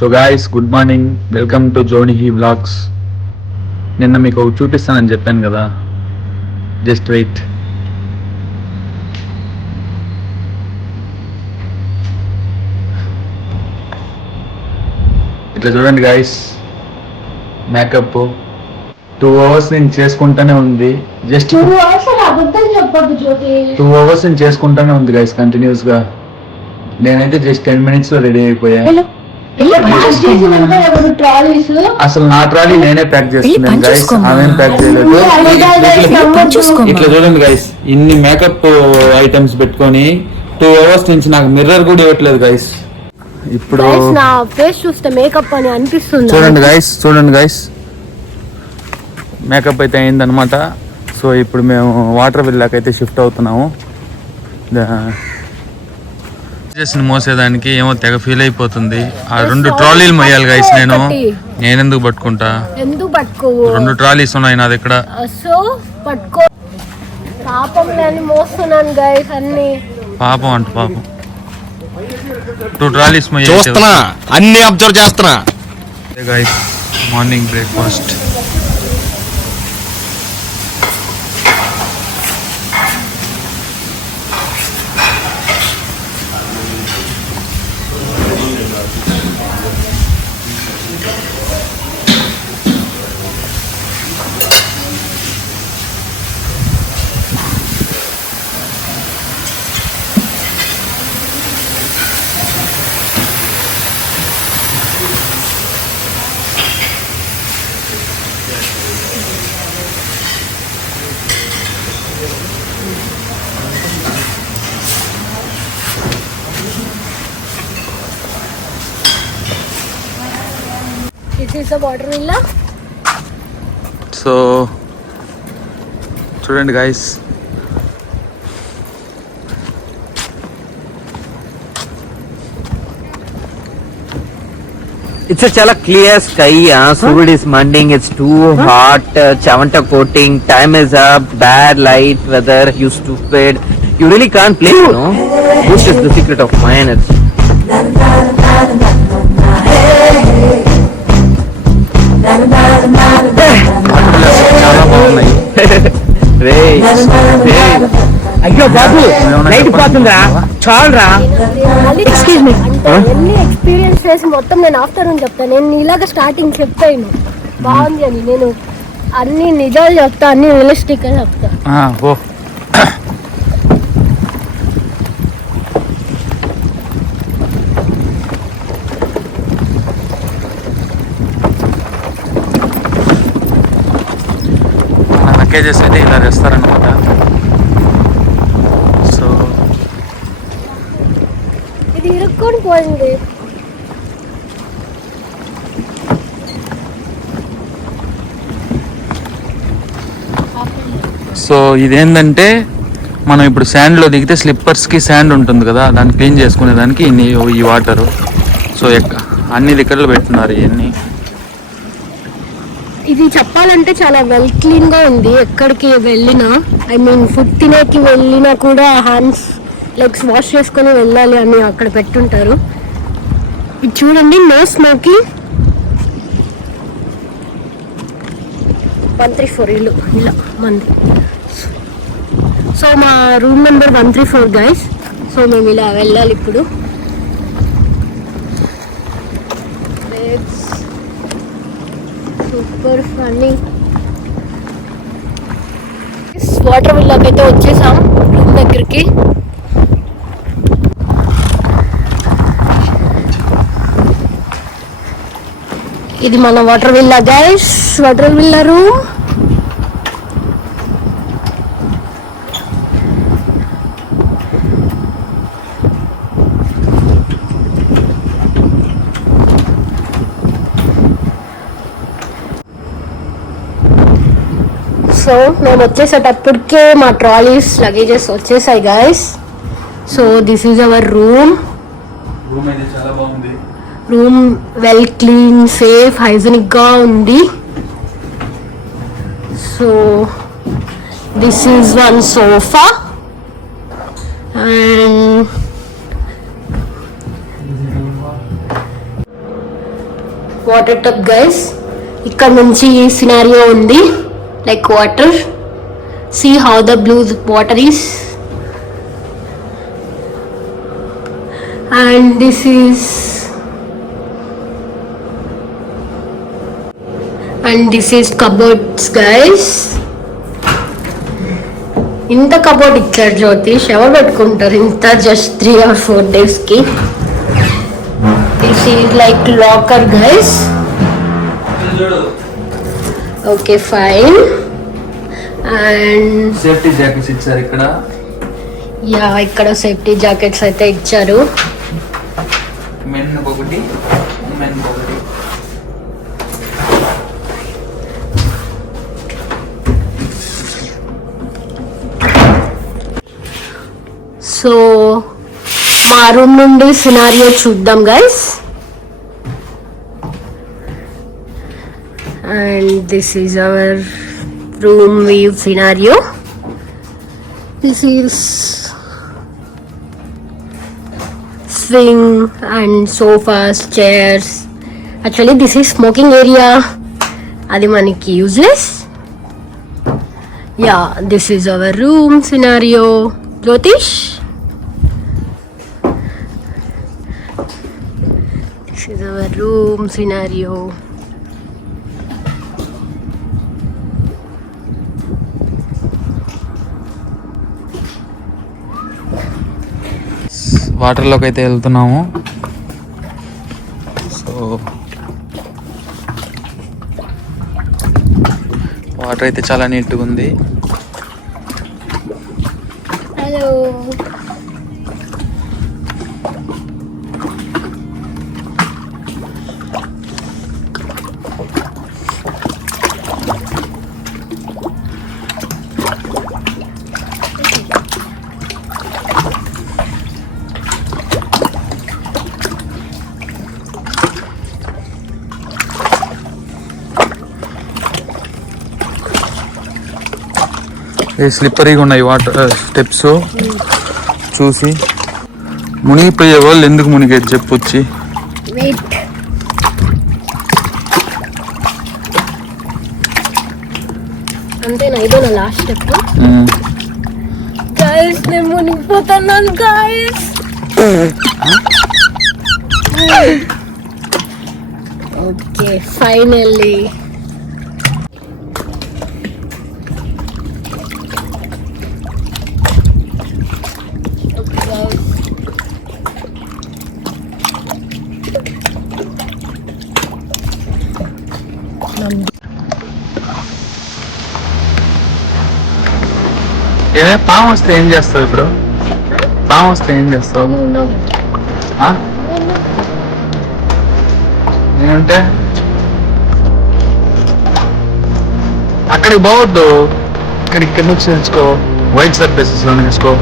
So guys good morning, welcome to జోనీ హీ vlogs. నిన్న మీకు ఒకటి చూపిస్తానని చెప్పాను కదా, జస్ట్ వెయిట్. ఇట్లా చూడండి గాయస్, మేకప్ 2 hours నేను చేసుకుంటానే ఉంది. జస్ట్ 2 hours నేను చేసుకుంటానే ఉంది గాయస్ కంటిన్యూస్ గా. నేనైతే జస్ట్ 10 minutes లో రెడీ అయిపోయా. అసలు నా ట్రాలీ నేనే ప్యాక్ చేస్తున్నాను గైస్, ఆమెం ప్యాక్ చేయలేదు. ఇట్లా చూడండి గైస్, ఇన్ని మేకప్ ఐటమ్స్ పెట్టుకొని 2 hours నుంచి నాకు మిర్రర్ కూడా ఇవ్వట్లేదు గైస్. ఇప్పుడు నా ఫేస్ చూస్తే మేకప్ అని అనిపిస్తుంది. చూడండి గైస్ మేకప్ అయితే అయిందనమాట. సో ఇప్పుడు మేము వాటర్ విల్లాకి అయితే షిఫ్ట్ అవుతున్నాము. చేసిన మోసేదానికి ఏమో తెగ ఫీల్ అయిపోతుంది. ఆ 2 ట్రాలీలు మోయాలి గైస్. నేనెందుకు పట్టుకుంటా, ఎందుకు పట్టుకోవు? 2 ట్రాలీస్ ఉన్నాయి నాది ఇక్కడ. సో పట్టుకో, పాపం నేను మోస్తున్నాను గైస్ అన్ని. పాపం 2 ట్రాలీస్ చూస్తున్నా, అన్ని అబ్జర్వ్ చేస్తున్నా guys. Morning breakfast This is the water villa. So చూడండి guys, It's a chala clear sky. Surud is manding. It's too hot. Chavanta coating. Time is up. Bad light. Weather. You stupid. You really can't play, you know. Which is the secret of mine. It's చాలా బాగున్నాయి. అయ్యో బాబు, లైట్ పోతుందా? చాలరా. Excuse me, ఎన్ని ఎక్స్పీరియన్స్ చేసి మొత్తం నేను ఆఫ్టర్నూన్ చెప్తాను. నేను ఇలాగ స్టార్టింగ్ చెప్తాను బాగుంది అని. నేను అన్ని నిజాలు చెప్తా, అన్ని రియలిస్టిక్ గా చెప్తా. ఓ లగేజెస్ అయితే ఇలా తెస్తారనమాట. సో ఇది ఇరుక్కొని పోయింది. సో ఇదేంటంటే, మనం ఇప్పుడు శాండ్లో దిగితే స్లిప్పర్స్కి శాండ్ ఉంటుంది కదా, దాన్ని క్లీన్ చేసుకునే దానికి ఈ వాటరు. సో అన్ని దగ్గరలో పెట్టున్నారు ఇవన్నీ. ఇది చెప్పాలంటే చాలా వెల్ క్లీన్ గా ఉంది. ఎక్కడికి వెళ్ళినా, ఐ మీన్ ఫుడ్ తినేకి వెళ్ళినా కూడా హ్యాండ్స్ లెగ్స్ వాష్ చేసుకొని వెళ్ళాలి అని అక్కడ పెట్టుంటారు. ఇది చూడండి, నో స్మోకింగ్. 134 ఇల్లు ఇలా మంది. సో మా రూమ్ నెంబర్ 134 గైస్. సో మేము ఇలా వెళ్ళాలి ఇప్పుడు. Super funny. వాటర్ విల్లాకి అయితే వచ్చేసాం రూమ్ దగ్గరికి. ఇది మన water villa guys, water villa room. So మేము వచ్చేసేటప్పటికే మా ట్రాలీస్ లగేజెస్ వచ్చేసాయి guys. So this is our room. Room well clean, safe, hygienic గా ఉంది. So this is one sofa and water tub guys. ఇక్కడ నుంచి సినారియో ఉంది, like water. See how the blue water is. And this is cupboards guys. ఇంత కబోర్డ్ ఇచ్చారు జ్యోతిష్, ఎవరు పెట్టుకుంటారు ఇంత జస్ట్ 3 or 4 days కి. This is like locker guys. Okay fine. And safety jackets ఇచ్చారు ఇక్కడ. యా, ఇక్కడ సేఫ్టీ జాకెట్స్ అయితే ఇచ్చారు. మెన్ ఒకటి, మెన్ ఒకటి. సో మా రూమ్ నుండి సినారియో చూద్దాం guys. And this is our room view scenario. This is swing and sofas, chairs. Actually this is smoking area, adi maniki useless. Yeah, this is our room scenario. Jyotish, this is our room scenario. వాటర్లోకి అయితే వెళ్తున్నాము. So water అయితే చాలా నీట్గా ఉంది. హలో. స్లిప్పరీగా ఉన్నాయి water steps. చూసి మునిగిపోయే వాళ్ళు ఎందుకు మునిగేది చెప్పు వచ్చి. వెయిట్, అంతేనా? ఇదేనా లాస్ట్ స్టెప్? గైస్ నేను మునిగిపోతున్నాను గైస్. Okay finally. ఏమే పాము వస్తే ఏం చేస్తావు ఇప్పుడు? పాము వస్తే ఏం చేస్తావు? నేనంటే అక్కడికి పోవద్దు, ఇక్కడ నుంచి నేర్చుకో. వైట్ సర్ట్ బేసిస్ లో నేర్చుకో.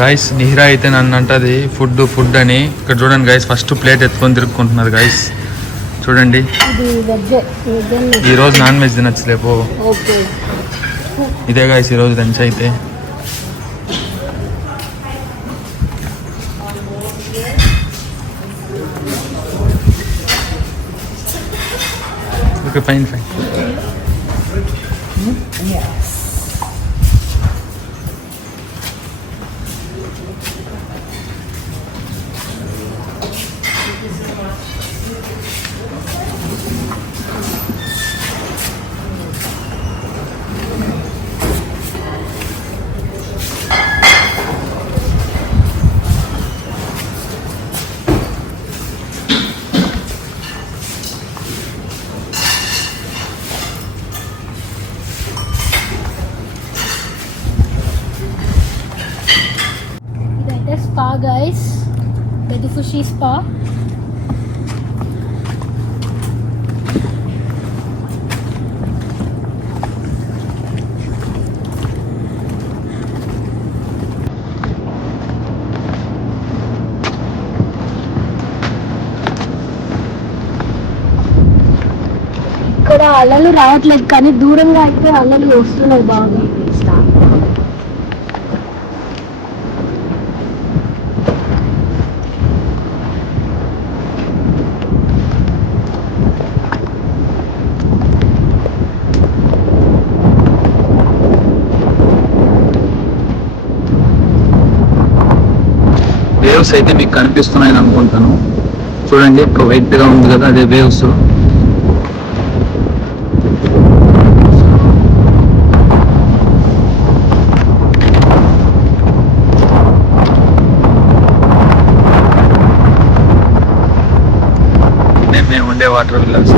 గైస్ నిహిరా అయితే నన్ను అంటది ఫుడ్ అని. ఇక్కడ చూడండి గైస్, ఫస్ట్ ప్లేట్ ఎత్తుకొని తిరుక్కుంటున్నారు గైస్. చూడండి, ఈరోజు నాన్ వెజ్ తినచ్చులేపో. ఇదే గైస్ ఈరోజు లంచ్ అయితే. Okay fine fine. Spa guys, Medhufushi spa. ఇక్కడ అలలు రావట్లేదు కానీ దూరంగా అయితే అలలు వస్తున్నాయి బాగా. వేవ్స్ అయితే మీకు కనిపిస్తున్నాయని అనుకుంటాను. చూడండి ఇప్పుడు వైట్ గా ఉంది కదా, అదే వేవ్స్. మేము ఉండే వాటర్ విల్లాస్.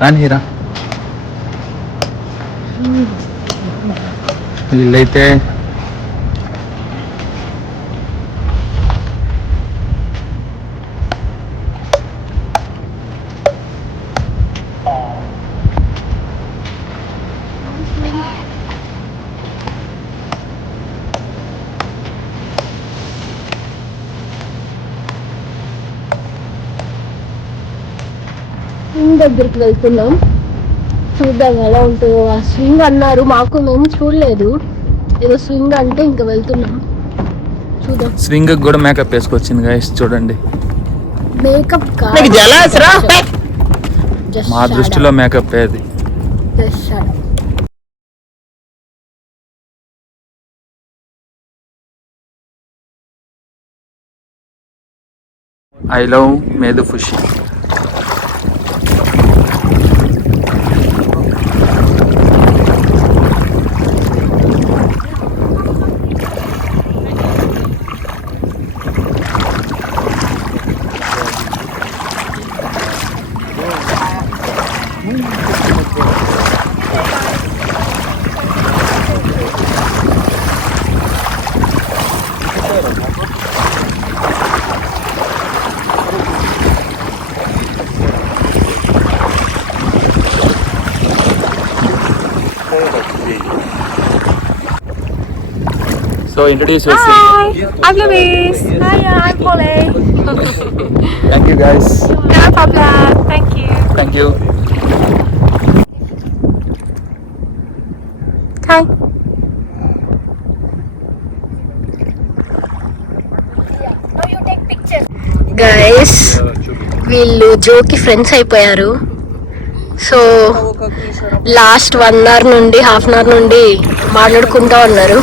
రానిరా వీళ్ళైతే స్వింగ్ దగ్గరికి వెళ్తున్నాం, చూద్దాం ఎలా ఉంటుందో. ఆ స్వింగ్ అన్నారు, మేము చూడలేదు. ఏదో స్వింగ్ అంటే ఇంకా వెళ్తున్నాం, చూద్దాం. స్వింగ్ కూడా మేకప్ వేసుకొచ్చింది గైస్, చూడండి. మేకప్ మా దృష్టిలో మేకప్ అది. I love Medhufushi. So introduce yourself. Hi, I'm Louise. Hiya, I'm Polly. Thank you guys. No problem. Thank you. Thank you. Okay. Guys వీళ్ళు జోకి ఫ్రెండ్స్ అయిపోయారు. సో లాస్ట్ 1 hour నుండి హాఫ్ అన్ అవర్ నుండి మాట్లాడుకుంటా ఉన్నారు.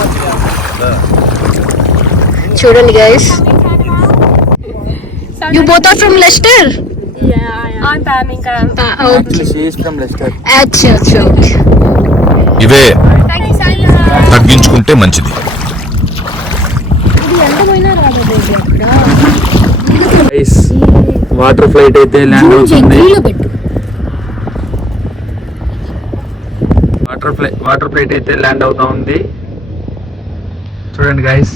చూడండి guys. You both are from Leicester? Yeah, I'm Birmingham. Okay. Actually, she is from Leicester. Achha, achha, okay. ఇవే Thank you so much. తగ్గించుకుంటే మంచిది. ఇది ఎంత పోయినా రాదు అక్కడ. గైస్ వాటర్ ఫ్లైట్ అయితే ల్యాండ్ అవుతుంది. వాటర్ ఫ్లైట్ అయితే ల్యాండ్ అవుతా ఉంది. చూడండి guys.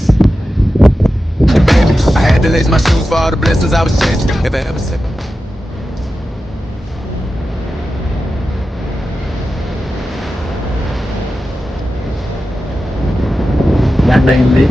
I had to lace my shoes for all the blessings I was chasing. If I ever said land అయింది.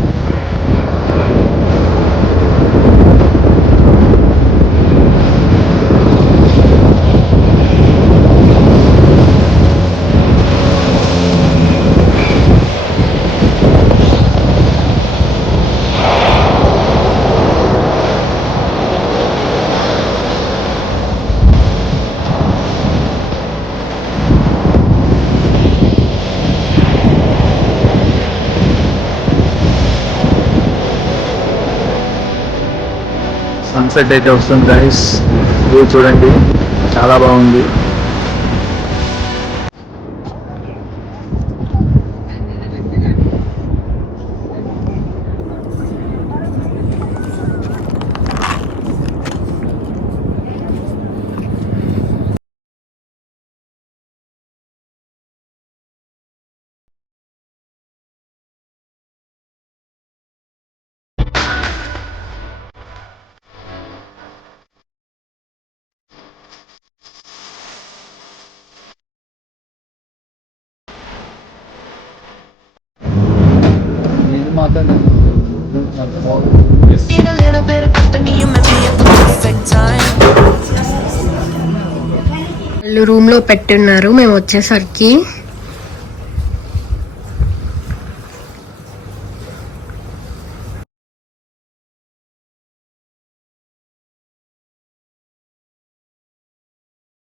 సన్సెట్ అయితే వస్తుంది గైస్. వ్యూ చూడండి, చాలా బాగుంది. వాళ్ళు రూమ్ లో పెట్టున్నారు మేము వచ్చేసరికి.